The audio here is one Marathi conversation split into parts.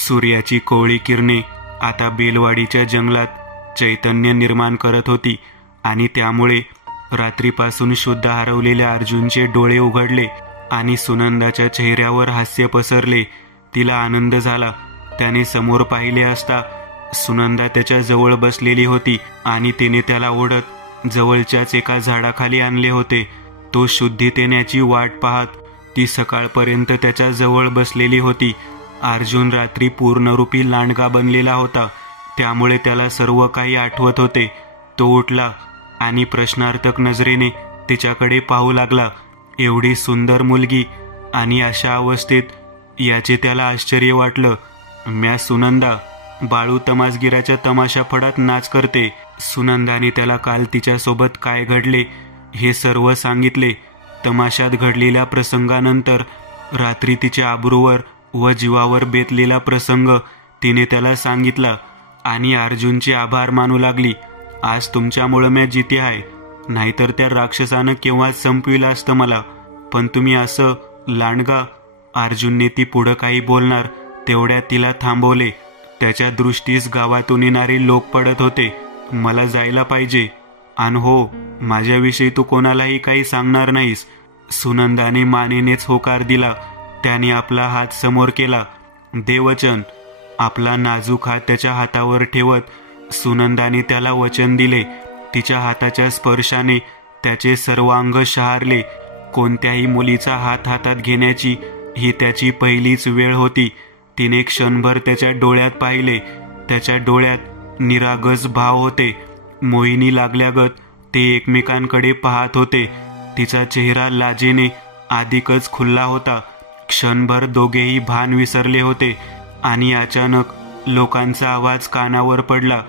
सूर्याची कोवळी किरणे आता बेलवाडीच्या जंगलात चैतन्य निर्माण करत होती आणि त्यामुळे रात्रीपासून शुद्ध हरवलेल्या अर्जुनचे डोळे उघडले आणि सुनंदाच्या चेहऱ्यावर हास्य पसरले. तिला आनंद झाला. त्याने समोर पाहिले असता सुनंदा त्याच्या जवळ बसलेली होती आणि तिने त्याला ओढत जवळच्याच एका झाडाखाली आणले होते. तो शुद्धीत येण्याची वाट पाहत ती सकाळपर्यंत त्याच्या जवळ बसलेली होती. अर्जुन रात्री पूर्णरूपी लांडगा बनलेला होता, त्यामुळे त्याला सर्व काही आठवत होते. तो उठला आणि प्रश्नार्थक नजरेने तिच्याकडे पाहू लागला. एवढी सुंदर मुलगी आणि अशा अवस्थेत, याचे त्याला आश्चर्य वाटलं. म्या सुनंदा, बाळू तमासगिराच्या तमाशा फडात नाच करते. सुनंदाने त्याला काल तिच्यासोबत काय घडले हे सर्व सांगितले. तमाशात घडलेल्या प्रसंगानंतर रात्री तिच्या आबरूवर व जीवावर बेतलेला प्रसंग तिने त्याला सांगितला आणि अर्जुनचे आभार मानू लागली. आज तुमच्यामुळे मी जिते आहे, नाहीतर त्या राक्षसानं केव्हाच संपविलं असतं मला. पण तुम्ही असं लांडगा. अर्जुनने ती पुढं काही बोलणार तेवढ्यात तिला थांबवले. त्याच्या दृष्टीस गावातून येणारे लोक पडत होते. मला जायला पाहिजे, आणि हो, माझ्याविषयी तू कोणालाही काही सांगणार नाहीस. सुनंदाने मानेनेच होकार दिला. त्याने आपला हात समोर केला. दे वचन. आपला नाजूक हात त्याच्या हातावर ठेवत सुनंदाने त्याला वचन दिले. तिच्या हाताच्या स्पर्शाने त्याचे सर्वांग शहारले. कोणत्याही मुलीचा हात हातात घेण्याची ही त्याची पहिलीच वेळ होती. तिने क्षणभर त्याच्या डोळ्यात पाहिले. त्याच्या डोळ्यात निरागस भाव होते. मोहिनी लागल्यागत ते एकमेकांकडे पाहत होते. तिचा चेहरा लाजेने अधिकच खुलला होता. क्षणभर दोघेही भान विसरले होते आणि अचानक लोकांचा आवाज कानावर पडला.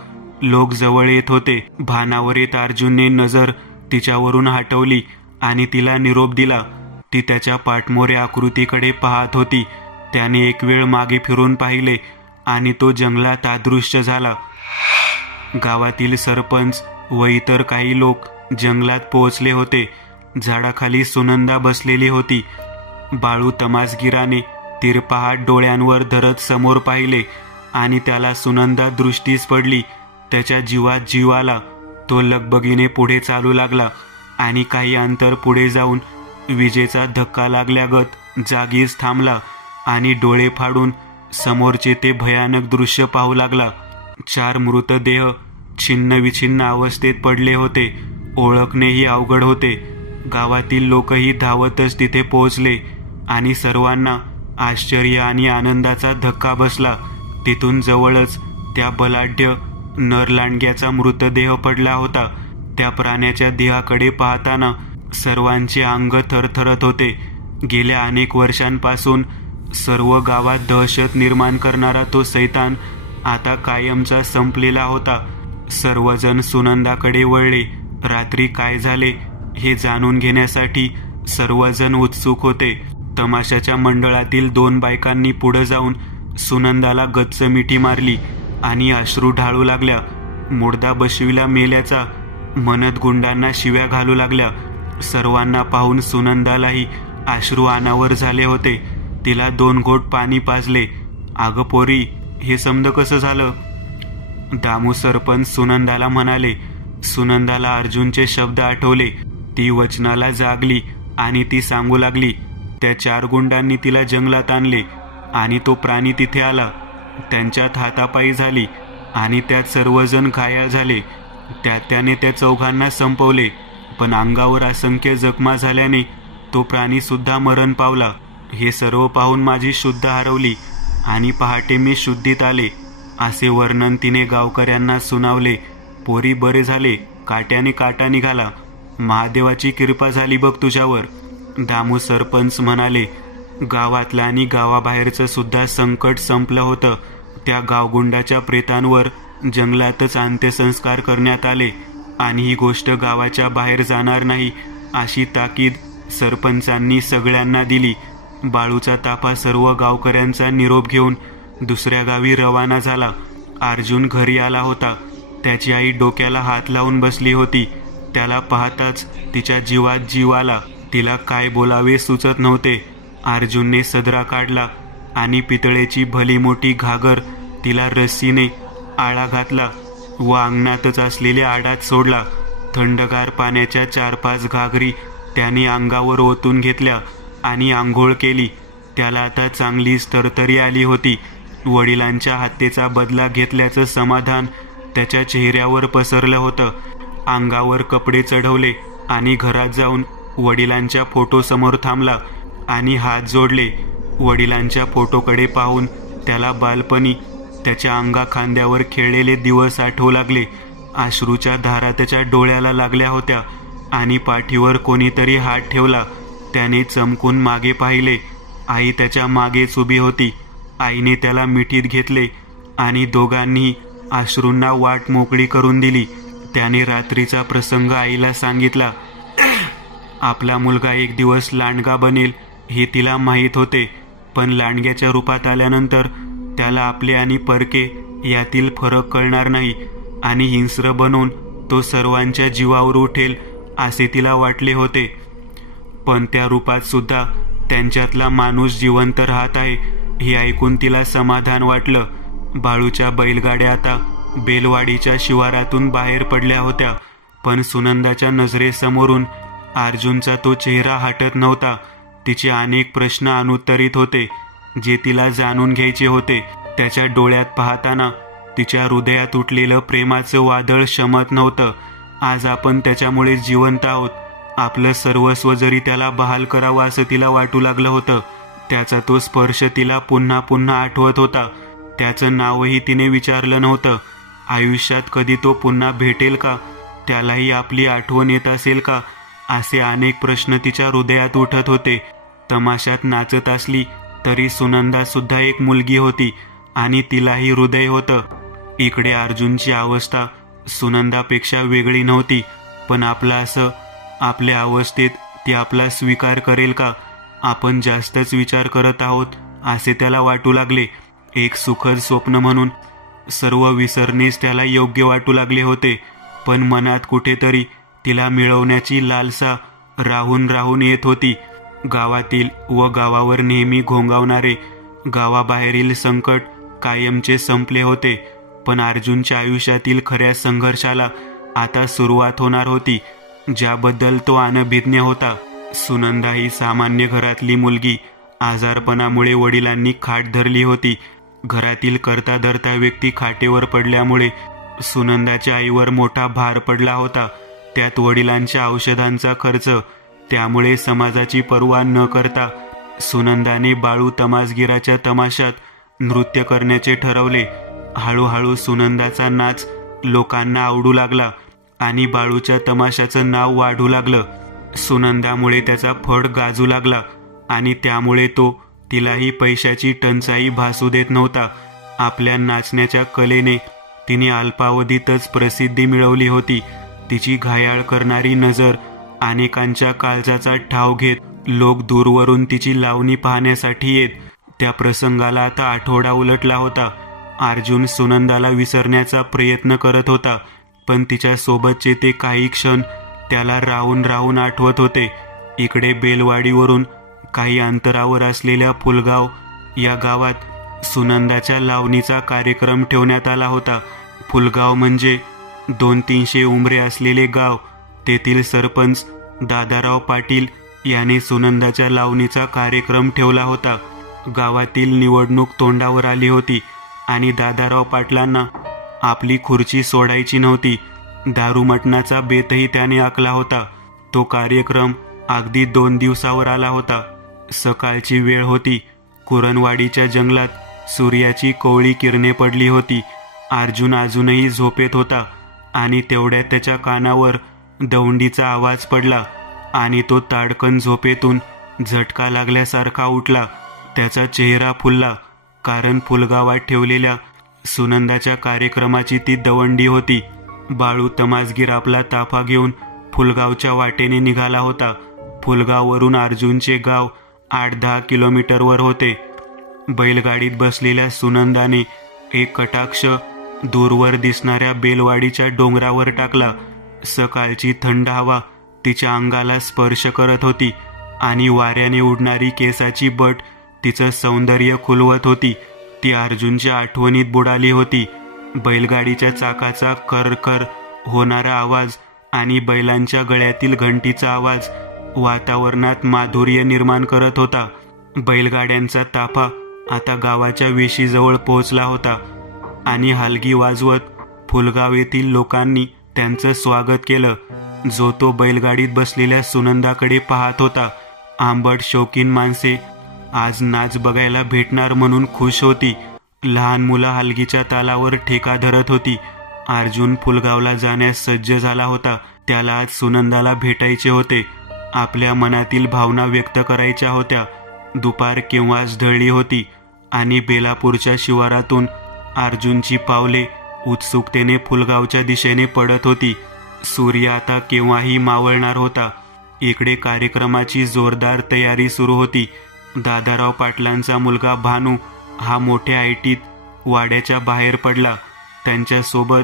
लोक जवळ येत होते. भानावर येत अर्जुनने नजर तिच्यावरून हटवली आणि तिला निरोप दिला. ती त्याच्या पाठमोऱ्या आकृतीकडे पाहत होती. त्याने एक वेळ मागे फिरून पाहिले आणि तो जंगलात अदृश्य झाला. गावातील सरपंच व इतर काही लोक जंगलात पोहोचले होते. झाडाखाली सुनंदा बसलेली होती. बाळू तमासगिराने तिरपहाट डोळ्यांवर धरत समोर पाहिले आणि त्याला सुनंदा दृष्टीस पडली. त्याच्या जीवात जीव आला. तो लगबगीने पुढे चालू लागला आणि काही अंतर पुढे जाऊन विजेचा धक्का लागल्यागत जागीच थांबला आणि डोळे फाडून समोरचे ते भयानक दृश्य पाहू लागला. 4 मृतदेह छिन्न विछिन्न अवस्थेत पडले होते. ओळखणेही अवघड होते. गावातील लोकही धावतच तिथे पोहोचले आणि सर्वांना आश्चर्य आणि आनंदाचा धक्का बसला. तिथून जवळच त्या बलाढ्य नरलांडग्याचा मृतदेह पडला होता. त्या प्राण्याच्या देहाकडे पाहताना सर्वांचे अंग थरथरत होते. गेल्या अनेक वर्षांपासून सर्व गावात दहशत निर्माण करणारा तो सैतान आता कायमचा संपलेला होता. सर्वजण सुनंदाकडे वळले. रात्री काय झाले हे जाणून घेण्यासाठी सर्वजण उत्सुक होते. तमाशाच्या मंडळातील 2 बायकांनी पुढे जाऊन सुनंदाला गच्च मिठी मारली आणि अश्रू ढाळू लागल्या. मुर्दा बशवीला मेल्याचा म्हणत गुंडांना शिव्या घालू लागल्या. सर्वांना पाहून सुनंदालाही अश्रू अनावर झाले होते. तिला 2 घोट पाणी पाजले. अगं पोरी, हे समज कसं झालं? दामू सरपंच सुनंदाला म्हणाले. सुनंदाला अर्जुनचे शब्द आठवले. ती वचनाला जागली आणि ती सांगू लागली, त्या 4 गुंडांनी तिला जंगलात आणले आणि तो प्राणी तिथे आला. त्यांच्यात हातापायी झाली आणि त्यात सर्वजण घायाळ झाले. त्याने त्या 4घांना संपवले, पण अंगावर असंख्य जखमा झाल्याने तो प्राणी सुद्धा मरण पावला. हे सर्व पाहून माझी शुद्ध हरवली आणि पहाटे मी शुद्धीत आले, असे वर्णन तिने गावकऱ्यांना सुनावले. पोरी, बरे झाले. काट्याने काटा निघाला. महादेवाची कृपा झाली बघ तुझ्यावर, दामू सरपंच म्हणाले. गावातलं आणि गावाबाहेरचं सुद्धा संकट संपलं होतं. त्या गावगुंडाच्या प्रेतांवर जंगलातच अंत्यसंस्कार करण्यात आले आणि ही गोष्ट गावाच्या बाहेर जाणार नाही अशी ताकीद सरपंचांनी सगळ्यांना दिली. बाळूचा ताफा सर्व गावकऱ्यांचा निरोप घेऊन दुसऱ्या गावी रवाना झाला. अर्जुन घरी आला होता. त्याची आई डोक्याला हात लावून बसली होती. त्याला पाहताच तिच्या जीवात जीव आला. तिला काय बोलावे सुचत नव्हते. अर्जुनने सदरा काढला आणि पितळेची भली मोठी घागर तिला रस्सीने आळा घातला व अंगणातच असलेल्या आडात सोडला. थंडगार पाण्याच्या 4-5 घागरी त्याने अंगावर ओतून घेतल्या आणि आंघोळ केली. त्याला आता चांगलीच तरतरी आली होती. वडिलांच्या हत्येचा बदला घेतल्याचं समाधान त्याच्या चेहऱ्यावर पसरलं होतं. अंगावर कपडे चढवले आणि घरात जाऊन वडिलांच्या फोटोसमोर थांबला आणि हात जोडले. वडिलांच्या फोटोकडे पाहून त्याला बालपणी त्याच्या अंगा खांद्यावर खेळलेले दिवस आठवू लागले. अश्रूच्या धारा त्याच्या डोळ्याला लागल्या होत्या आणि पाठीवर कोणीतरी हात ठेवला. त्याने चमकून मागे पाहिले. आई त्याच्या मागेच उभी होती. आईने त्याला मिठीत घेतले आणि दोघांनी अश्रूंना वाट मोकळी करून दिली. त्याने रात्रीचा प्रसंग आईला सांगितला. आपला मुलगा एक दिवस लांडगा बनेल हे तिला माहीत होते, पण लांडग्याच्या रूपात आल्यानंतर त्याला आपले आणि परके यातील फरक कळणार नाही आणि हिंस्र बनून तो सर्वांच्या जीवावर उठेल असे तिला वाटले होते. पण त्या रूपात सुद्धा त्यांच्यातला माणूस जिवंत राहत आहे हे ऐकून तिला समाधान वाटलं. बाळूच्या बैलगाड्या आता बेलवाडीच्या शिवारातून बाहेर पडल्या होत्या, पण सुनंदाच्या नजरेसमोरून अर्जुनचा तो चेहरा हटत नव्हता. तिचे अनेक प्रश्न अनुत्तरित होते जे तिला जाणून घ्यायचे होते. त्याच्या डोळ्यात पाहताना तिच्या हृदयात उठलेलं प्रेमाचं वादळ शमत नव्हतं. आज आपण त्याच्यामुळे जिवंत आहोत. आपलं सर्वस्व जरी त्याला बहाल करावं असं तिला वाटू लागलं होतं. त्याचा तो स्पर्श तिला पुन्हा पुन्हा आठवत होता. त्याचं नावही तिने विचारलं नव्हतं. आयुष्यात कधी तो पुन्हा भेटेल का? त्यालाही आपली आठवण येत असेल का? असे अनेक प्रश्न तिच्या हृदयात उठत होते. तमाशात नाचत असली तरी सुनंदा सुद्धा एक मुलगी होती आणि तिलाही हृदय होतं. इकडे अर्जुनची अवस्था सुनंदापेक्षा वेगळी नव्हती, पण आपल्या अवस्थेत ती आपला स्वीकार करेल का? आपण जास्तच विचार करत आहोत असे त्याला वाटू लागले. एक सुखद स्वप्न म्हणून सर्व विसरणेच त्याला योग्य वाटू लागले होते, पण मनात कुठेतरी तिला मिळवण्याची लालसा राहून राहून येत होती. गावातील व गावावर नेहमी घोंगावणारे गावाबाहेरील संकट कायमचे संपले होते, पण अर्जुनच्या आयुष्यातील खऱ्या संघर्षाला आता सुरुवात होणार होती, ज्याबद्दल तो अनभिज्ञ होता. सुनंदा ही सामान्य घरातली मुलगी. आजारपणामुळे वडिलांनी खाट धरली होती. घरातील करता धरता व्यक्ती खाटेवर पडल्यामुळे सुनंदाच्या आईवर मोठा भार पडला होता. त्यात वडिलांच्या औषधांचा खर्च. त्यामुळे समाजाची पर्वा न करता सुनंदाने बाळू तमासगिराच्या तमाशात नृत्य करण्याचे ठरवले. हळूहळू सुनंदाचा नाच लोकांना आवडू लागला आणि बाळूच्या तमाशाचं नाव वाढू लागलं. सुनंदामुळे त्याचा फड गाजू लागला आणि त्यामुळे तो तिलाही पैशाची टंचाई भासू देत नव्हता. आपल्या नाचण्याच्या कलेने तिने अल्पावधीतच प्रसिद्धी मिळवली होती. तिची घायाळ करणारी नजर अनेकांच्या काळजाचा ठाव घेत लोक दूरवरून तिची लावणी पाहण्यासाठी येत. त्या प्रसंगाला आता आठवडा उलटला होता. अर्जुन सुनंदाला विसरण्याचा प्रयत्न करत होता, पण तिच्या सोबतचे ते काही क्षण त्याला राहून राहून आठवत होते. इकडे बेलवाडीवरून काही अंतरावर असलेल्या फुलगाव या गावात सुनंदाच्या लावणीचा कार्यक्रम ठेवण्यात आला होता. फुलगाव म्हणजे 200-300 उंबरे असलेले गाव. तेथील सरपंच दादाराव पाटील याने सुनंदाच्या लावणीचा कार्यक्रम ठेवला होता. गावातील निवडणूक तोंडावर आली होती आणि दादाराव पाटलांना आपली खुर्ची सोडायची नव्हती. दारू मटणाचा बेतही त्याने आखला होता. तो कार्यक्रम अगदी 2 दिवसावर आला होता. सकाळची वेळ होती. कुरणवाडीच्या जंगलात सूर्याची कोवळी किरणे पडली होती. अर्जुन अजूनही झोपेत होता आणि तेवढ्यात त्याच्या कानावर दवंडीचा आवाज पडला आणि तो ताडकन झोपेतून झटका लागल्यासारखा उठला. त्याचा चेहरा फुलला, कारण फुलगावात ठेवलेल्या सुनंदाच्या कार्यक्रमाची ती दवंडी होती. बाळू तमासगीर आपला ताफा घेऊन फुलगावच्या वाटेने निघाला होता. फुलगाववरून अर्जुनचे गाव 8-10 किलोमीटरवर होते. बैलगाडीत बसलेल्या सुनंदाने एक कटाक्ष दूरवर दिसणाऱ्या बेलवाडीच्या डोंगरावर टाकला. सकाळची थंड हवा तिच्या अंगाला स्पर्श करत होती आणि वाऱ्याने उडणारी केसाची बट तिचं सौंदर्य खुलवत होती. ती अर्जुनच्या आठवणीत बुडाली होती. बैलगाडीच्या चाकाचा कर होणारा आवाज आणि बैलांच्या गळ्यातील घंटीचा आवाज वातावरणात माधुर्य निर्माण करत होता. बैलगाड्यांचा ताफा आता गावाच्या वेशीजवळ पोहोचला होता आणि हलगी वाजवत फुलगाव येथील लोकांनी त्यांचं स्वागत केलं. जो तो बैलगाडीत बसलेल्या सुनंदाकडे पाहत होता. आंबट शौकीन माणसे आज नाच बघायला भेटणार म्हणून खुश होती. लहान मुलं हलगीच्या तालावर ठेका धरत होती. अर्जुन फुलगावला जाण्यास सज्ज झाला होता. त्याला आज सुनंदाला भेटायचे होते. आपल्या मनातील भावना व्यक्त करायच्या होत्या. दुपार केव्हाच ढळली होती आणि बेलापूरच्या शिवारातून अर्जुनची पावले उत्सुकतेने फुलगावच्या दिशेने पडत होती. सूर्य आता केव्हाही मावळणार होता. इकडे कार्यक्रमाची जोरदार तयारी सुरू होती. दादाराव पाटलांचा मुलगा भानू हा मोठ्या ऐटीत वाड्याच्या बाहेर पडला. त्यांच्यासोबत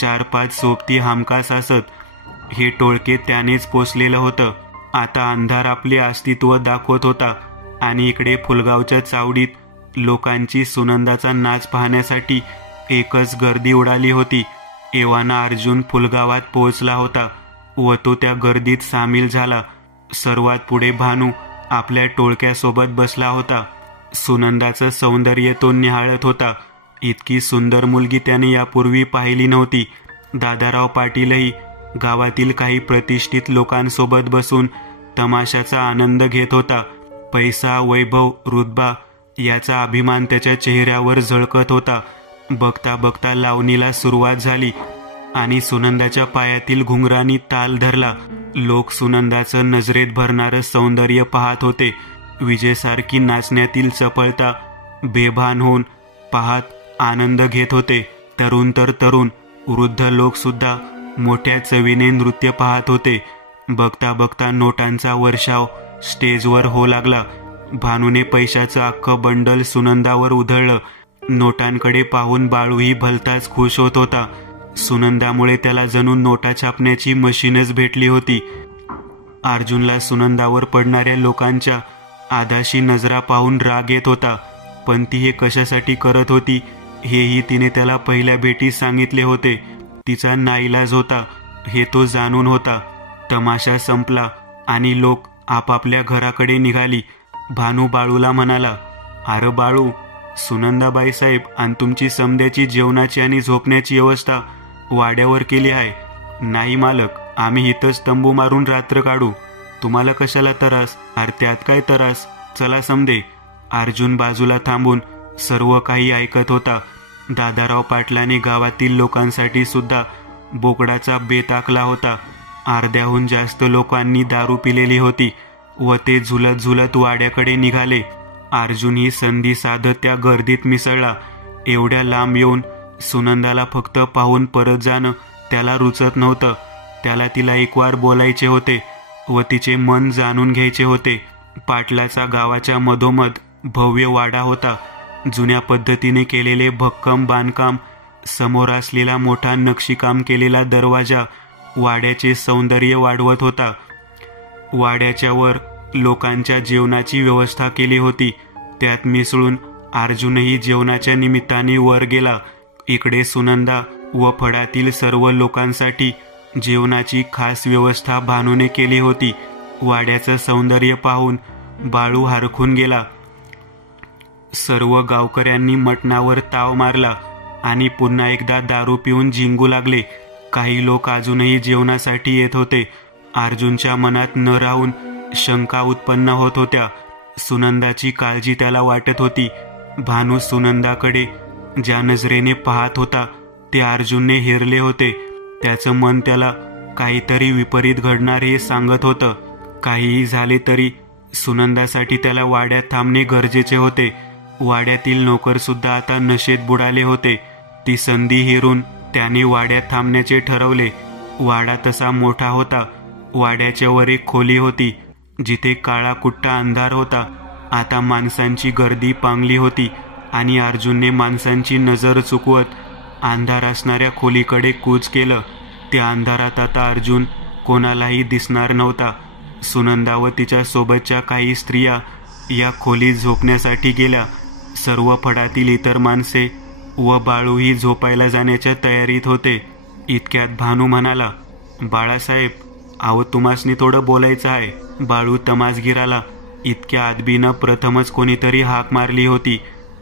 4-5 सोबती हमखास असत. हे टोळके त्यानेच पोचलेलं होतं. आता अंधार आपले अस्तित्व दाखवत होता आणि इकडे फुलगावच्या चावडीत लोकांची सुनंदाचा नाच पाहण्यासाठी एकच गर्दी उडाली होती. एव्हाना अर्जुन फुलगावात पोहोचला होता व तो त्या गर्दीत सामील झाला. सर्वात पुढे भानू आपल्या टोळक्यासोबत बसला होता. सुनंदाचं सौंदर्य तो निहाळत होता. इतकी सुंदर मुलगी त्याने यापूर्वी पाहिली नव्हती. दादाराव पाटीलही गावातील काही प्रतिष्ठित लोकांसोबत बसून तमाशाचा आनंद घेत होता. पैसा, वैभव, रुतबा याचा अभिमान त्याच्या चेहऱ्यावर झळकत होता. बघता बघता लावणीला सुरुवात झाली आणि सुनंदाच्या पायातील घुंगरांनी ताल धरला. लोक सुनंदाचं नजरेत भरणारं सौंदर्य पाहत होते. विजेसारखी नाचण्यातील चपळता बेभान होऊन पाहत आनंद घेत होते. तरुण तर तरुण, वृद्ध लोक सुद्धा मोठ्या चवीने नृत्य पाहत होते. बघता बघता नोटांचा वर्षाव स्टेजवर होऊ लागला. भानूने पैशाचं अख्खं बंडल सुनंदावर उधळलं. नोटांकडे पाहून बाळूही भलताच खुश होत होता. सुनंदामुळे त्याला जणू नोटा छापण्याची मशीनच भेटली होती. अर्जुनला सुनंदावर पडणाऱ्या लोकांच्या आदाशी नजरा पाहून राग येत होता. पण ती हे कशासाठी करत होती हेही तिने त्याला पहिल्या भेटीत सांगितले होते. तिचा नाईलाज होता हे तो जाणून होता. तमाशा संपला आणि लोक आपापल्या घराकडे निघाली. भानू बाळूला म्हणाला, अरे बाळू, सुनंदाबाई साहेब आणि तुमची समद्याची जेवणाची आणि झोपण्याची व्यवस्था वाड्यावर केली आहे. नाही मालक, आम्ही इथंच तंबू मारून रात्र काढू. तुम्हाला कशाला त्रास? अरे त्यात काय त्रास, चला समदे. अर्जुन बाजूला थांबून सर्व काही ऐकत होता. दादाराव पाटलाने गावातील लोकांसाठी सुद्धा बोकडाचा बेत आखला होता. अर्ध्याहून जास्त लोकांनी दारू पिलेली होती व ते झुलत झुलत वाड्याकडे निघाले. अर्जुन ही संधी साधत त्या गर्दीत मिसळला. एवढ्या लांब येऊन सुनंदाला फक्त पाहून परत जाणं त्याला रुचत नव्हतं. त्याला तिला एक वार बोलायचे होते व तिचे मन जाणून घ्यायचे होते. पाटलाचा गावाच्या मधोमध भव्य वाडा होता. जुन्या पद्धतीने केलेले भक्कम बांधकाम, समोर असलेला मोठा नक्षीकाम केलेला दरवाजा वाड्याचे सौंदर्य वाढवत होता. वाड्याच्या वर लोकांच्या जेवणाची व्यवस्था केली होती. त्यात मिसळून अर्जुनही जेवणाच्या निमित्ताने वर गेला. इकडे सुनंदा व फडातील सर्व लोकांसाठी जेवणाची खास व्यवस्था भानूने केली होती. वाड्याचं सौंदर्य पाहून बाळू हरखून गेला. सर्व गावकऱ्यांनी मटणावर ताव मारला आणि पुन्हा एकदा दारू पिऊन झिंगू लागले. काही लोक अजूनही जेवणासाठी येत होते. अर्जुनच्या मनात न राहून शंका उत्पन्न होत होत्या. सुनंदाची काळजी त्याला वाटत होती. भानू सुनंदाकडे ज्या नजरेने पाहत होता ते अर्जुनने हेरले होते. त्याचं मन त्याला काहीतरी विपरीत घडणार हे सांगत होतं. काहीही झाले तरी सुनंदासाठी त्याला वाड्यात थांबणे गरजेचे होते. वाड्यातील नोकर सुद्धा आता नशेत बुडाले होते. ती संधी हेरून त्याने वाड्यात थांबण्याचे ठरवले. वाडा तसा मोठा होता. वाड्याच्या वर एक खोली होती जिथे काळा कुट्टा अंधार होता. आता माणसांची गर्दी पांगली होती आणि अर्जुनने माणसांची नजर चुकवत अंधार असणाऱ्या खोलीकडे कूच केलं. त्या अंधारात आता अर्जुन कोणालाही दिसणार नव्हता. सुनंदा व तिच्या सोबतच्या काही स्त्रिया या खोलीत झोपण्यासाठी गेल्या. सर्व फडातील इतर माणसे व बाळूही झोपायला जाण्याच्या तयारीत होते. इतक्यात भानू म्हणाला, बाळासाहेब, अहो तुम्हासनी थोडं बोलायचं आहे. बाळू तमासगीराला इतक्या आदबीनं प्रथमच कोणीतरी हाक मारली होती.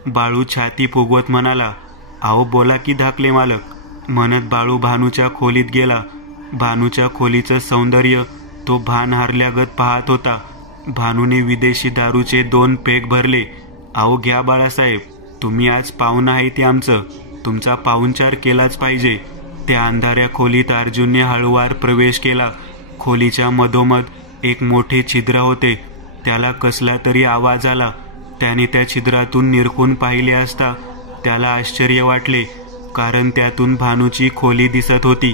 बाळू छाती फुगवत म्हणाला, अहो बोला की धाकले मालक. म्हणत बाळू भानूच्या खोलीत गेला. भानूच्या खोलीचं सौंदर्य तो भान हरल्यागत पाहत होता. भानूने विदेशी दारूचे 2 पेग भरले. अहो घ्या बाळासाहेब, तुम्ही आज पाहुणं आहे ते आमचं, तुमचा पाहुणचार केलाच पाहिजे. त्या अंधाऱ्या खोलीत अर्जुनने हळूवार प्रवेश केला. खोलीच्या मधोमध एक मोठे छिद्र होते. त्याला कसला तरी आवाज आला. त्याने त्या छिद्रातून निरखून पाहिले असता त्याला आश्चर्य वाटले, कारण त्यातून भानूची खोली दिसत होती.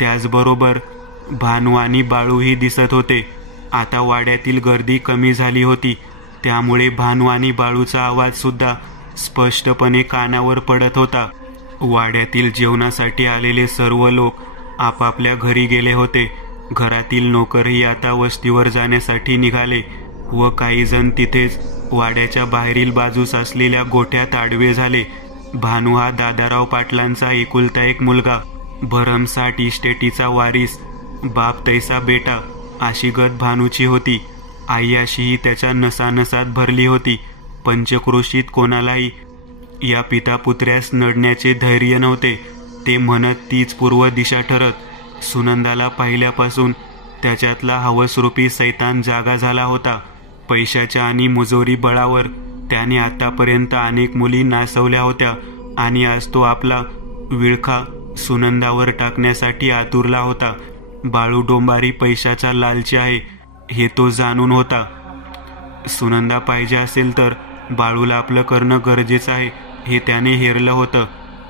त्याचबरोबर भानू आणि बाळूही दिसत होते. आता वाड्यातील गर्दी कमी झाली होती, त्यामुळे भानू आणि बाळूचा आवाज सुद्धा स्पष्टपणे कानावर पडत होता. वाड्यातील जेवणासाठी आलेले सर्व लोक आपापल्या घरी गेले होते. घरातील नोकरही आता वस्तीवर जाण्यासाठी निघाले व काही जण तिथेच वाड्याच्या बाहेरील बाजूस असलेल्या गोठ्यात आडवे झाले. भानू हा दादाराव पाटलांचा एकुलता एक मुलगा, भरमसाठ इस्टेटीचा वारीस, बाप तैसा बेटा अशी गत भानूची होती. आई अशीही त्याच्या नसानसात भरली होती. पंचक्रोशीत कोणालाही या पितापुत्र्यास नडण्याचे धैर्य नव्हते. ते म्हणत तीच पूर्व दिशा ठरत. सुनंदाला पाहिल्यापासून त्याच्यातला हवसरूपी सैतान जागा झाला होता. पैशाच्या आणि मुजोरी बळावर त्याने आतापर्यंत अनेक मुली नासवल्या होत्या आणि आज तो आपला विळखा सुनंदावर टाकण्यासाठी आतुरला होता. बाळू डोंबारी पैशाचा लालची आहे हे तो जाणून होता. सुनंदा पाहिजे असेल तर बाळूला आपलं करणं गरजेचं आहे हे त्याने हेरलं होतं.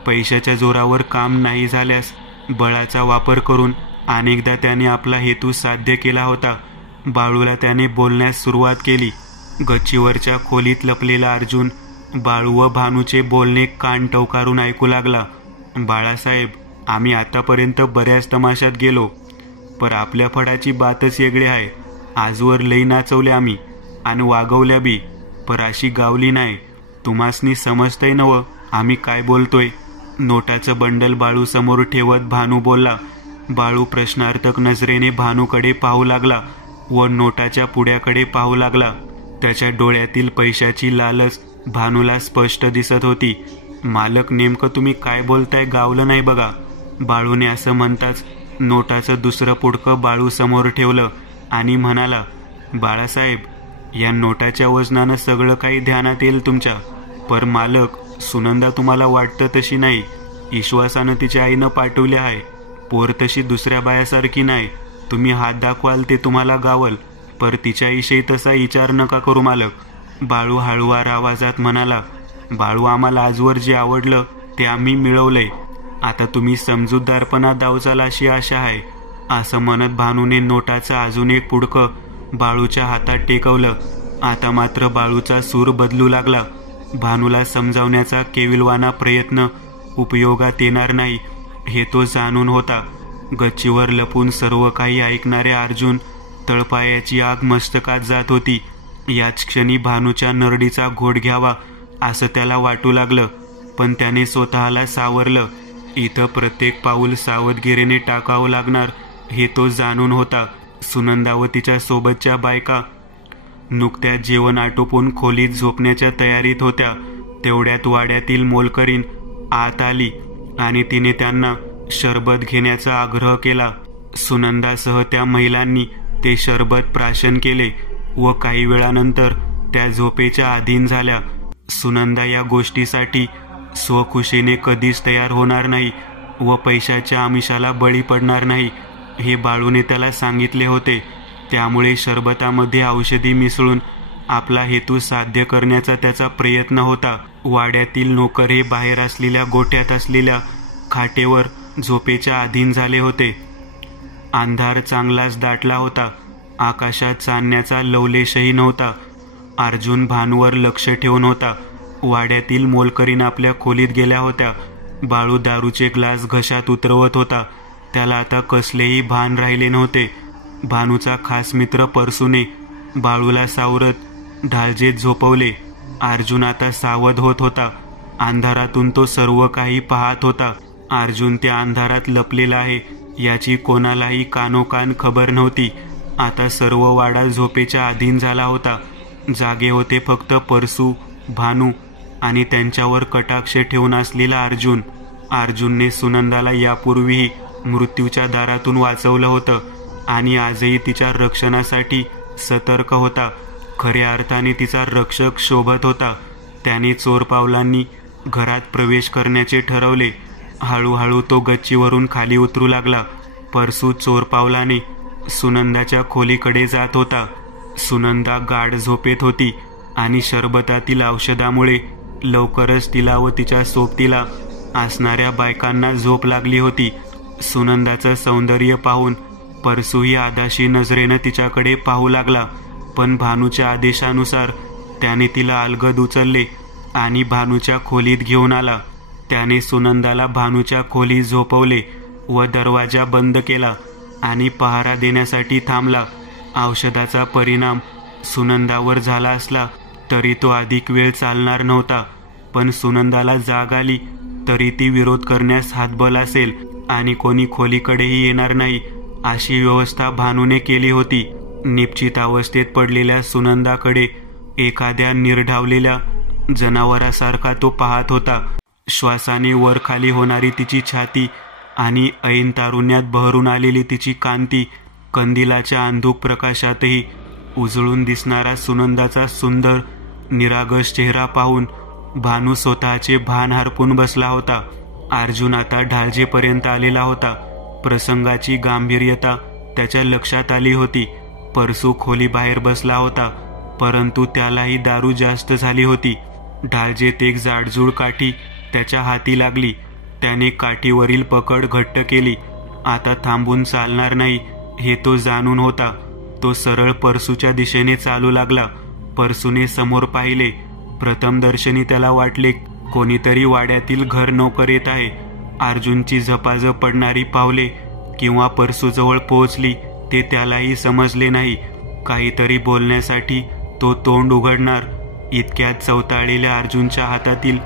पैशाच्या जोरावर काम नाही झाल्यास बळाचा वापर करून अनेकदा त्याने आपला हेतू साध्य केला होता. बाळूला त्याने बोलण्यास सुरुवात केली. गच्चीवरच्या खोलीत लपलेला अर्जुन बाळू व भानूचे बोलणे कान टवकारून ऐकू लागला. बाळासाहेब, आम्ही आतापर्यंत बऱ्याच तमाशात गेलो, पर आपल्या फडाची बातच वेगळी आहे. आजवर लई नाचवले आम्ही आणि वागवल्या बी, पर अशी गावली नाही. तुम्हासनी समजतंय नव आम्ही काय बोलतोय. नोटाचं बंडल बाळू समोर ठेवत भानू बोलला. बाळू प्रश्नार्थक नजरेने भानूकडे पाहू लागला व नोटाच्या पुड्याकडे पाहू लागला. त्याच्या डोळ्यातील पैशाची लालच भानूला स्पष्ट दिसत होती. मालक, नेमकं तुम्ही काय बोलताय गावलं नाही बघा. बाळूने असं म्हणताच नोटाचं दुसरं पुडकं बाळू समोर ठेवलं आणि म्हणाला, बाळासाहेब, या नोटाच्या वजनानं सगळं काही ध्यानात येईल तुमच्या. पर मालक, सुनंदा तुम्हाला वाटतं तशी नाही. ईश्वासानं तिच्या आईनं पाठवली आहे. पोर तशी दुसऱ्या बायासारखी नाही. तुम्ही हात दाखवाल ते तुम्हाला गावल, पर तिच्याविषयी तसा विचार नका करू मालक. बाळू हळुवार आवाजात म्हणाला, बाळू, आम्हाला आजवर जे आवडलं ते आम्ही मिळवलंय. आता तुम्ही समजूतदारपणा दावचाल अशी आशा आहे. असं म्हणत भानूने नोटाचं अजून एक पुडकं बाळूच्या हातात टेकवलं. आता मात्र बाळूचा सूर बदलू लागला. भानूला समजावण्याचा केविलवाना प्रयत्न उपयोगात येणार नाही हे तो जाणून होता. गच्चीवर लपून सर्व काही ऐकणारे अर्जुन तळपायाची आग मस्तकात जात होती. याच क्षणी भानूच्या नरडीचा घोट घ्यावा असं त्याला वाटू लागलं, पण त्याने स्वतःला सावरलं. इथं प्रत्येक पाऊल सावधगिरीने टाकावं लागणार हे तो जाणून होता. सुनंदा व तिच्या सोबतच्या बायका नुकत्याच जेवण आटोपून खोलीत झोपण्याच्या तयारीत होत्या. तेवढ्यात वाड्यातील मोलकरीण आत आली आणि तिने त्यांना शरबत घेण्याचा आग्रह केला. सुनंदासह त्या महिलांनी ते शरबत प्राशन केले व काही वेळानंतर त्या झोपेच्या अधीन झाल्या. सुनंदा या गोष्टीसाठी स्वखुशीने कधीच तयार होणार नाही व पैशाच्या आमिषाला बळी पडणार नाही हे बाळूने त्याला सांगितले होते. त्यामुळे शरबतामध्ये औषधी मिसळून आपला हेतू साध्य करण्याचा त्याचा प्रयत्न होता. वाड्यातील नोकर हे बाहेर असलेल्या गोठ्यात असलेल्या खाटेवर झोपेच्या अधीन झाले होते. अंधार चांगलाच दाटला होता. आकाशात चांदण्याचा लवलेशही नव्हता. अर्जुन भानूवर लक्ष ठेवून होता. वाड्यातील मोलकरीण आपल्या खोलीत गेल्या होत्या. बाळू दारूचे ग्लास घशात उतरवत होता. त्याला आता कसलेही भान राहिले नव्हते. भानूचा खास मित्र परसूने बाळूला सावरत ढालजेत झोपवले. अर्जुन आता सावध होत होता. अंधारातून तो सर्व काही पाहत होता. अर्जुन त्या अंधारात लपलेला आहे याची कोणालाही कानोकान खबर नव्हती. आता सर्व वाडा झोपेच्या अधीन झाला होता. जागे होते फक्त परसू, भानू आणि त्यांच्यावर कटाक्ष ठेवून असलेला अर्जुन. अर्जुनने सुनंदाला यापूर्वीही मृत्यूच्या दारातून वाचवलं होतं आणि आजही तिच्या रक्षणासाठी सतर्क होता. खऱ्या अर्थाने तिचा रक्षक शोभत होता. त्याने चोर पावलांनी घरात प्रवेश करण्याचे ठरवले. हळूहळू तो गच्चीवरून खाली उतरू लागला. परसू चोर पावलाने सुनंदाच्या खोलीकडे जात होता. सुनंदा गाढ झोपेत होती आणि शरबतातील औषधामुळे लवकरच तिला व तिच्या सोबतीला असणाऱ्या बायकांना झोप लागली होती. सुनंदाचं सौंदर्य पाहून परसूही आदाशी नजरेनं तिच्याकडे पाहू लागला. पण भानूच्या आदेशानुसार त्याने तिला अलगद उचलले आणि भानूच्या खोलीत घेऊन आला. त्याने सुनंदाला भानूच्या खोलीत झोपवले व दरवाजा बंद केला आणि पहारा देण्यासाठी थांबला. औषधाचा परिणाम सुनंदावर झाला असला तरी तो अधिक वेळ चालणार नव्हता. पण सुनंदाला जाग आली तरी ती विरोध करण्यास हातबल असेल आणि कोणी खोलीकडेही येणार नाही अशी व्यवस्था भानूने केली होती. निश्चित अवस्थेत पडलेल्या सुनंदाकडे एखाद्या निर्ढावलेल्या जनावरासारखा तो पाहत होता. श्वासाने वर खाली होणारी तिची छाती आणि ऐन तारुण्यात बहरून आलेली तिची कांती, कंदिलाच्या अंधुक प्रकाशातही उजळून दिसणारा सुनंदाचा सुंदर निरागस चेहरा पाहून भानू स्वतःचे भान हरपून बसला होता. अर्जुन आता ढालजेपर्यंत आलेला होता. प्रसंगाची गांभीर्यता त्याच्या लक्षात आली होती. परसू खोलीबाहेर बसला होता, परंतु त्यालाही दारू जास्त झाली होती. ढालजेत एक जाडजूड काठी त्याच्या हाती लागली. त्याने काठीवरील पकड घट्ट केली. आता थांबून चालणार नाही हे तो जाणून होता. तो सरळ परसूच्या दिशेने चालू लागला. परसूने समोर पाहिले. प्रथमदर्शनी त्याला वाटले कोणीतरी वाड्यातील घर नोकर येत आहे. अर्जुनची झपाझप पडणारी पावले किंवा परसूजवळ पोहोचली ते त्यालाही समजले नाही. काहीतरी बोलण्यासाठी तो तोंड उघडणार इतक्यात चवताळलेल्या अर्जुनच्या हातातील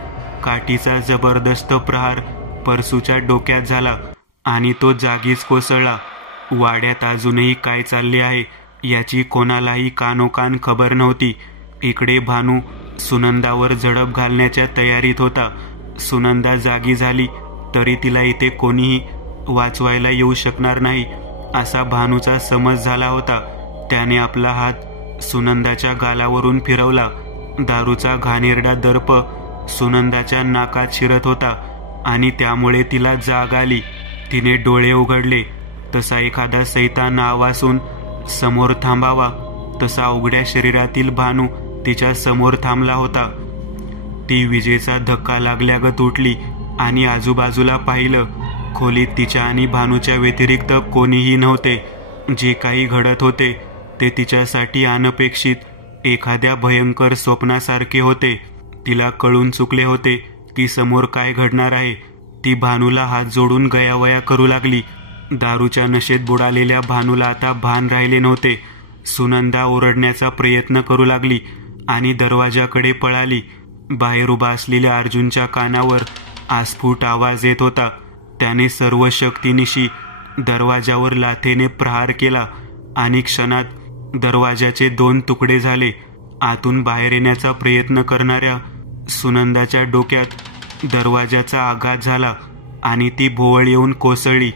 काठीचा जबरदस्त प्रहार परसूच्या डोक्यात झाला आणि तो जागीच कोसळला. वाड्यात अजूनही काय चालले आहे याची कोणालाही कानोकान खबर नव्हती. इकडे भानू सुनंदावर झडप घालण्याच्या तयारीत होता. सुनंदा जागी झाली तरी तिला इथे कोणीही वाचवायला येऊ शकणार नाही असा भानूचा समज झाला होता. त्याने आपला हात सुनंदाच्या गालावरून फिरवला. दारूचा घाणेरडा दर्प सुनंदाच्या नाकात शिरत होता आणि त्यामुळे तिला जाग आली. तिने डोळे उघडले. तसा एखादा सैतान आवासून समोर थांबावा तसा उघड्या शरीरातील भानू तिच्या समोर थांबला होता. ती विजेचा धक्का लागल्यागत उठली आणि आजूबाजूला पाहिलं. खोलीत तिच्या आणि भानूच्या व्यतिरिक्त कोणीही नव्हते. जे काही घडत होते ते तिच्यासाठी अनपेक्षित एखाद्या भयंकर स्वप्नासारखे होते. तिला कळून चुकले होते की समोर काय घडणार आहे. ती भानूला हात जोडून गयावया करू लागली. दारूच्या नशेत बुडालेल्या भानूला आता भान राहिले नव्हते. सुनंदा ओरडण्याचा प्रयत्न करू लागली आणि दरवाजाकडे पळाली. बाहेर उभा असलेल्या अर्जुनच्या कानावर आस्फूट आवाज येत होता. त्याने सर्व शक्तीनिशी दरवाजावर लाथेने प्रहार केला आणि क्षणात दरवाजाचे 2 तुकडे झाले. आतून बाहेर येण्याचा प्रयत्न करणाऱ्या सुनंदाच्या डोक्यात दरवाजाचा आघात झाला आणि ती भोवळ येऊन कोसळली.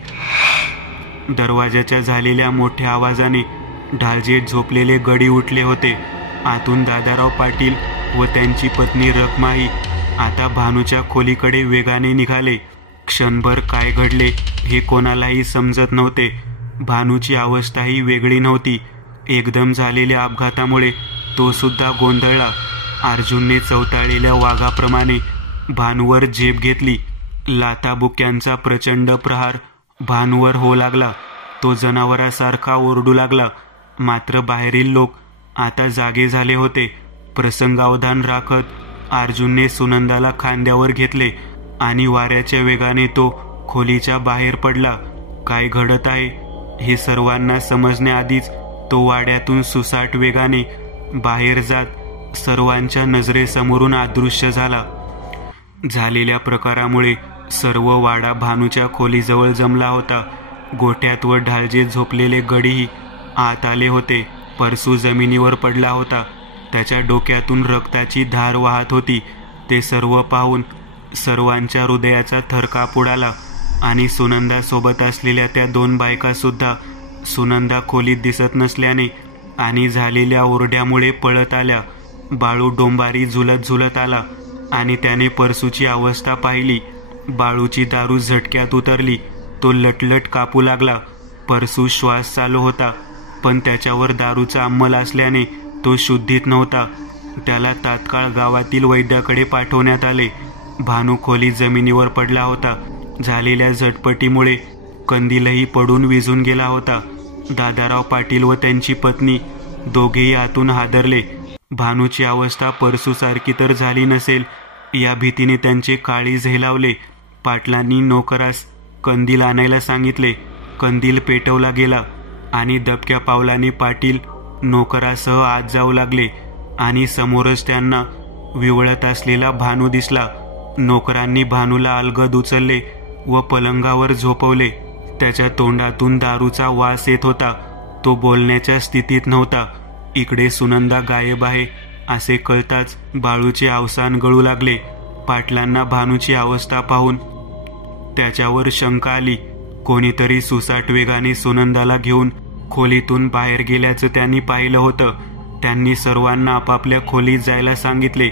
दरवाजाच्या झालेल्या मोठ्या आवाजाने ढालजेत झोपलेले गडी उठले होते. आतून दादाराव पाटील व त्यांची पत्नी रखमाई आता भानूच्या खोलीकडे वेगाने निघाले. क्षणभर काय घडले हे कोणालाही समजत नव्हते. भानूची अवस्थाही वेगळी नव्हती. एकदम झालेल्या अपघातामुळे तो सुद्धा गोंधळला. अर्जुनने चवताळलेल्या वाघाप्रमाणे भानूवर झेप घेतली. लाथाबुक्यांचा प्रचंड प्रहार भानूवर होऊ लागला. तो जनावरासारखा ओरडू लागला. मात्र बाहेरील लोक आता जागे झाले होते. प्रसंगावधान राखत अर्जुनने सुनंदाला खांद्यावर घेतले आणि वाऱ्याच्या वेगाने तो खोलीच्या बाहेर पडला. काय घडत आहे हे सर्वांना समजण्याआधीच तो वाड्यातून सुसाट वेगाने बाहेर जात सर्वांच्या नजरेसमोरून अदृश्य झाला. झालेल्या प्रकारामुळे सर्व वाडा भानूच्या खोलीजवळ जमला होता. गोठ्यात व ढालजीत झोपलेले गडीही आत आले होते. परसू जमिनीवर पडला होता. त्याच्या डोक्यातून रक्ताची धार वाहत होती. ते सर्व पाहून सर्वांच्या हृदयाचा थरकाप उडाला आणि सुनंदासोबत असलेल्या त्या 2 बायका सुद्धा सुनंदा खोलीत दिसत नसल्याने आणि झालेल्या ओरड्यामुळे पळत आल्या. बाळू डोंबारी झुलत झुलत आला आणि त्याने परसूची अवस्था पाहिली. बाळूची दारू झटक्यात उतरली. तो लटलट कापू लागला. परसू श्वास चालू होता, पण त्याच्यावर दारूचा अंमल असल्याने तो शुद्धीत नव्हता. त्याला तात्काळ गावातील वैद्याकडे पाठवण्यात आले. भानू खोलीत जमिनीवर पडला होता. झालेल्या झटपटीमुळे कंदीलही पडून विझून गेला होता. दादाराव पाटील व त्यांची पत्नी दोघेही आतून हादरले. भानूची अवस्था परसूसारखी तर झाली नसेल या भीतीने त्यांचे काळीज हेलावले. पाटलांनी नोकरास कंदील आणायला सांगितले. कंदील पेटवला गेला आणि दबक्या पावलाने पाटील नोकरासह आत जाऊ लागले आणि समोरच त्यांना विवळत असलेला भानू दिसला. नोकरांनी भानूला अलगद उचलले व पलंगावर झोपवले. त्याच्या तोंडातून दारूचा वास येत होता. तो बोलण्याच्या स्थितीत नव्हता. इकडे सुनंदा गायब आहे असे कळताच बाळूचे अवसान गळू लागले. पाटलांना भानूची अवस्था पाहून त्याच्यावर शंका आली. कोणीतरी सुसाट वेगाने सुनंदाला घेऊन खोलीतून बाहेर गेल्याचं त्यांनी पाहिलं होतं. त्यांनी सर्वांना आपापल्या खोलीत जायला सांगितले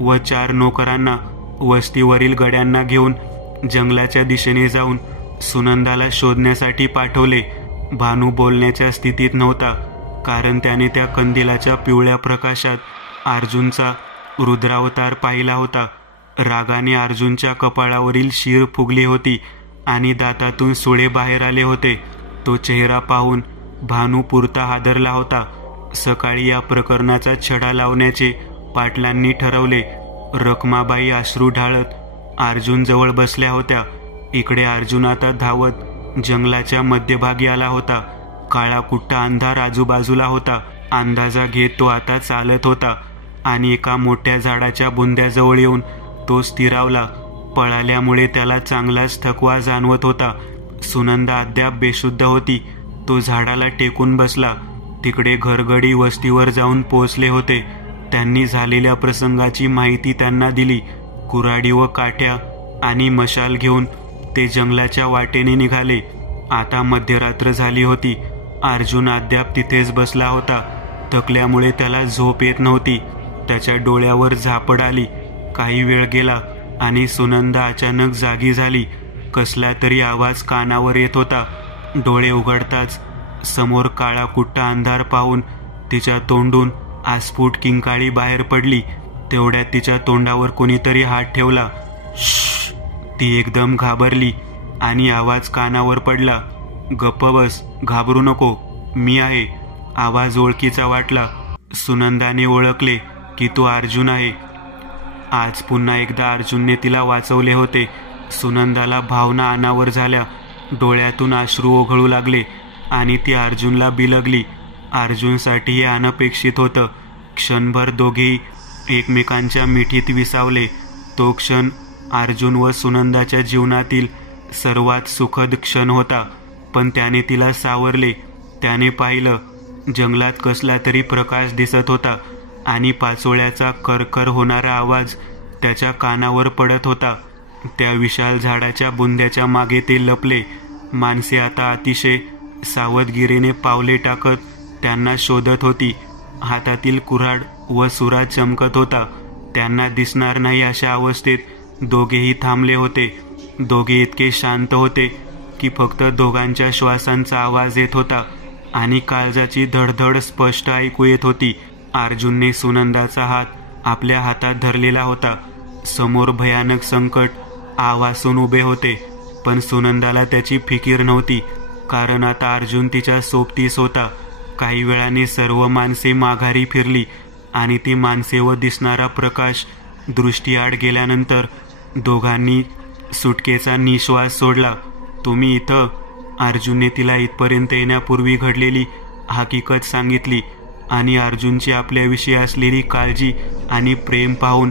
व 4 नोकरांना वस्तीवरील गड्यांना घेऊन जंगलाच्या दिशेने जाऊन सुनंदाला शोधण्यासाठी पाठवले. भानू बोलण्याच्या स्थितीत नव्हता, कारण त्याने त्या कंदिलाच्या पिवळ्या प्रकाशात अर्जुनचा रुद्रावतार पाहिला होता. रागाने अर्जुनच्या कपाळावरील शीर फुगली होती आणि दातातून सुळे बाहेर आले होते. तो चेहरा पाहून भानू पुरता हादरला होता. सकाळी या प्रकरणाचा छडा लावण्याचे पाटलांनी ठरवले. रखमाबाई अश्रू ढाळत अर्जुन जवळ बसल्या होत्या. इकडे अर्जुन आता धावत जंगलाच्या मध्यभागी आला होता. काळा कुट्टा अंधार आजूबाजूला होता. अंदाजा घेत तो आता चालत होता आणि एका मोठ्या झाडाच्या बुंद्याजवळ येऊन तो स्थिरावला. पळाल्यामुळे त्याला चांगलाच थकवा जाणवत होता. सुनंदा अद्याप बेशुद्ध होती. तो झाडाला टेकून बसला. तिकडे घरगडी वस्तीवर जाऊन पोहोचले होते. त्यांनी झालेल्या प्रसंगाची माहिती त्यांना दिली. कुऱ्हाडी व काठ्या आणि मशाल घेऊन ते जंगलाच्या वाटेने निघाले. आता मध्यरात्र झाली होती. अर्जुन अद्याप तिथेच बसला होता. थकल्यामुळे त्याला झोप येत नव्हती. त्याच्या डोळ्यावर झापड आली. काही वेळ गेला आणि सुनंदा अचानक जागी झाली. कसला तरी आवाज कानावर येत होता. डोळे उघडताच समोर काळा कुट्टा अंधार पाहून तिच्या तोंडून आस्फूट किंकाळी बाहेर पडली. तेवढ्यात तिच्या तोंडावर कोणीतरी हात ठेवला. श्श! ती एकदम घाबरली आणि आवाज कानावर पडला. गप्प बस, घाबरू नको, मी आहे. आवाज ओळखीचा वाटला. सुनंदाने ओळखले की तो अर्जुन आहे. आज पुन्हा एकदा अर्जुनने तिला वाचवले होते. सुनंदाला भावना अनावर झाल्या. डोळ्यातून अश्रू ओघळू लागले आणि ती अर्जुनला बिलगली. अर्जुनसाठी हे अनपेक्षित होतं. क्षणभर दोघेही एकमेकांच्या मिठीत विसावले. तो क्षण अर्जुन व सुनंदाच्या जीवनातील सर्वात सुखद क्षण होता. पण त्याने तिला सावरले. त्याने पाहिलं, जंगलात कसला तरी प्रकाश दिसत होता आणि पाचोळ्याचा करकर होणारा आवाज त्याच्या कानावर पडत होता. त्या विशाल झाडाच्या बुंद्याच्या मागे ते लपले. माणसे आता अतिशय सावधगिरीने पावले टाकत त्यांना शोधत होती. हातातील कुऱ्हाड व सुरा चमकत होता. त्यांना दिसणार नाही अशा अवस्थेत दोघेही थांबले होते. दोघे इतके शांत होते की फक्त दोघांच्या श्वासांचा आवाज येत होता आणि काळजाची धडधड स्पष्ट ऐकू येत होती. अर्जुनने सुनंदाचा हात आपल्या हातात धरलेला होता. समोर भयानक संकट आवासून उभे होते, पण सुनंदाला त्याची फिकीर नव्हती, कारण आता अर्जुन तिच्या सोबतीस होता. काही वेळाने सर्व माणसे माघारी फिरली आणि ती माणसे व दिसणारा प्रकाश दृष्टीआड गेल्यानंतर दोघांनी सुटकेचा निश्वास सोडला. तुम्ही इथं? अर्जुनने तिला इथपर्यंत येण्यापूर्वी घडलेली हकीकत सांगितली. आणि अर्जुनची आपल्याविषयी असलेली काळजी आणि प्रेम पाहून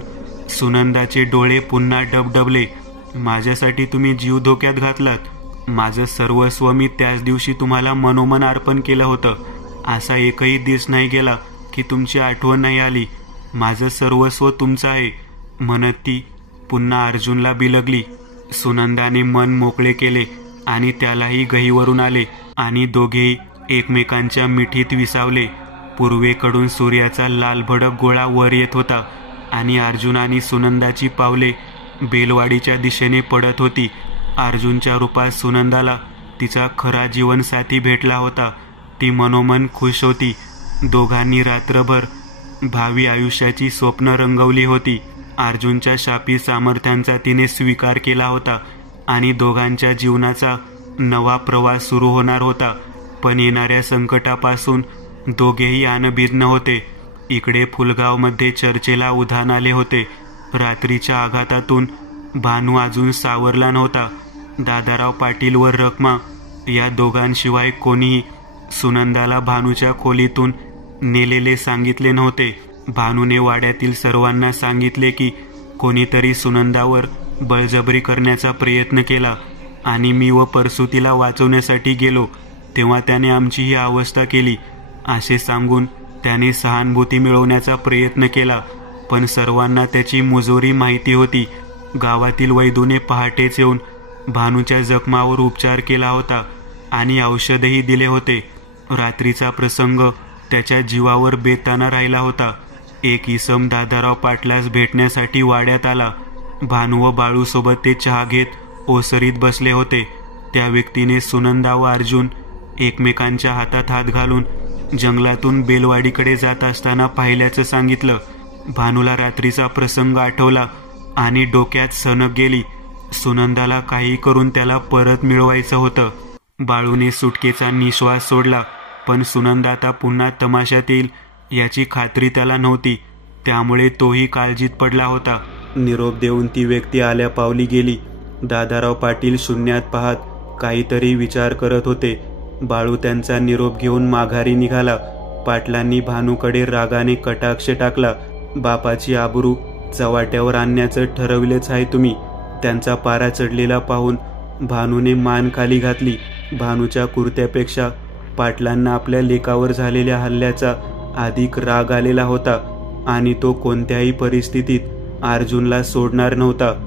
सुनंदाचे डोळे पुन्हा डबडबले. माझ्यासाठी तुम्ही जीव धोक्यात घातलात. माझं सर्वस्व मी त्याच दिवशी तुम्हाला मनोमन अर्पण केलं होतं. असा एकही दिवस नाही गेला की तुमची आठवण नाही आली. माझं सर्वस्व तुमचं आहे, म्हणत ती पुन्हा अर्जुनला बिलगली. सुनंदाने मन मोकळे केले आणि त्यालाही गहीवरून आले आणि दोघेही एकमेकांच्या मिठीत विसावले. पूर्वेकडून सूर्याचा लालभडक गोळा वर येत होता आणि अर्जुन आणि सुनंदाची पावले बेलवाडीच्या दिशेने पडत होती. अर्जुनच्या रूपात सुनंदाला तिचा खरा जीवनसाथी भेटला होता. ती मनोमन खुश होती. दोघांनी रात्रभर भावी आयुष्याची स्वप्न रंगवली होती. अर्जुनच्या शापी सामर्थ्यांचा तिने स्वीकार केला होता आणि दोघांच्या जीवनाचा नवा प्रवास सुरू होणार होता. पण येणाऱ्या संकटापासून दोघेही अनभिज्ञ होते. इकडे फुलगावमध्ये चर्चेला उधाण आले होते. रात्रीच्या आघातातून भानू अजून सावरला नव्हता. दादाराव पाटील व रखमा या दोघांशिवाय कोणीही सुनंदाला भानूच्या खोलीतून नेलेले सांगितले नव्हते. भानूने वाड्यातील सर्वांना सांगितले की कोणीतरी सुनंदावर बळजबरी करण्याचा प्रयत्न केला आणि मी व परसुतीला वाचवण्यासाठी गेलो तेव्हा त्याने आमची ही अवस्था केली. असे सांगून त्याने सहानुभूती मिळवण्याचा प्रयत्न केला, पण सर्वांना त्याची मुजोरी माहिती होती. गावातील वैद्यूने पहाटेच येऊन भानूच्या जखमावर उपचार केला होता आणि औषधही दिले होते. रात्रीचा प्रसंग त्याच्या जीवावर बेताना राहिला होता. एक इसम दादाराव पाटलास भेटण्यासाठी वाड्यात आला. भानू व बाळूसोबत ते चहा घेत ओसरीत बसले होते. त्या व्यक्तीने सुनंदा व अर्जुन एकमेकांच्या हातात हात घालून जंगलातून बेलवाडीकडे जात असताना पाहिल्याचं सांगितलं. भानूला रात्रीचा प्रसंग आठवला आणि डोक्यात सनक गेली. सुनंदाला काही करून त्याला परत मिळवायचं होतं. बाळूने सुटकेचा निश्वास सोडला, पण सुनंदा आता पुन्हा तमाशात येईल याची खात्री त्याला नव्हती. त्यामुळे तोही काळजीत पडला होता. निरोप देऊन ती व्यक्ती आल्या पावली गेली. दादाराव पाटील शून्यात पाहत काहीतरी विचार करत होते. बाळू त्यांचा निरोप घेऊन माघारी निघाला. पाटलांनी भानूकडे रागाने कटाक्ष टाकला. बापाची आबरू चव्हाट्यावर आणण्याचं ठरवलेच आहे तुम्ही. त्यांचा पारा चढलेला पाहून भानूने मान खाली घातली. भानूच्या कुर्त्यापेक्षा पाटलांना आपल्या लेकावर झालेल्या हल्ल्याचा अधिक राग आलेला होता आणि तो कोणत्याही परिस्थितीत अर्जुनला सोडणार नव्हता.